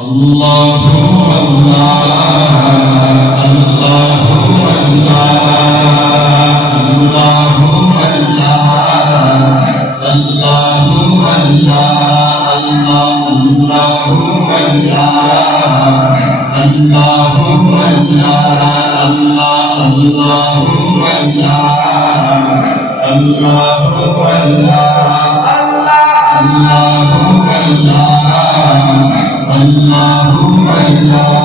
अल्लाहु अल्लाह अल्लाहु अल्लाह अल्लाहु अल्लाह अल्लाहु अल्लाह अल्लाहु अल्लाह अल्लाहु अल्लाह अल्लाहु अल्लाह अल्लाहु अल्लाह अल्लाहु अल्लाह अल्लाहु अल्लाह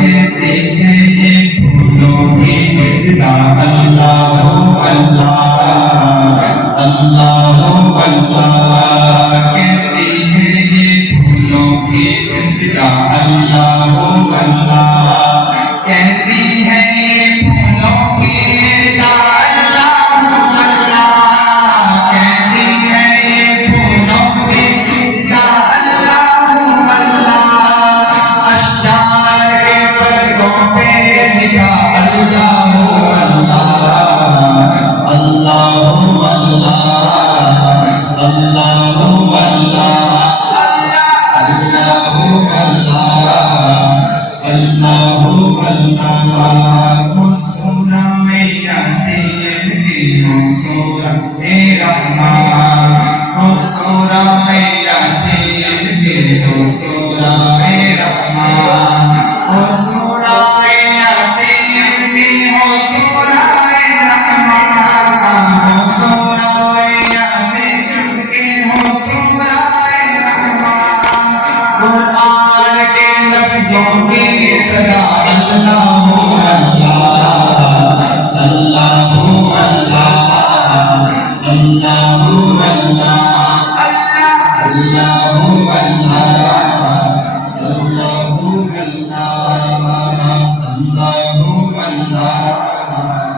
कहते हैं ये फूलों की फिदा अल्लाहु अल्लाह अल्लाहु अल्लाह कहते हैं ये फूलों की फिदा अल्लाहु अल्लाह कहती है ये फूलों की फिदा अल्लाहु अल्लाह कहती है ये फूलों की फिदा अल्लाहु अल्लाह अश्तार के पर्दों पे लिखा अल्लाहु अल्लाह अल्लाहु अल्लाह अल्लाहु अल्लाह अल्लाहु अल्लाह अल्लाहु अल्लाह मुस्कुरा मैया से मुस्कुरा मेरा रहमान मुस्कुरा मैया से मुस्कुरा मेरा रहमान मुस्कुरा मैया से मुस्कुरा मेरा रहमान मुस्कुरा मैया से मुस्कुरा मेरा रहमान कुरान के लफ्जों की सदा अल्लाहु अल्लाह अल्लाहु अल्लाह अल्लाहु अल्लाह अल्लाहु अल्लाह अल्लाहु अल्लाह अल्लाहु अल्लाह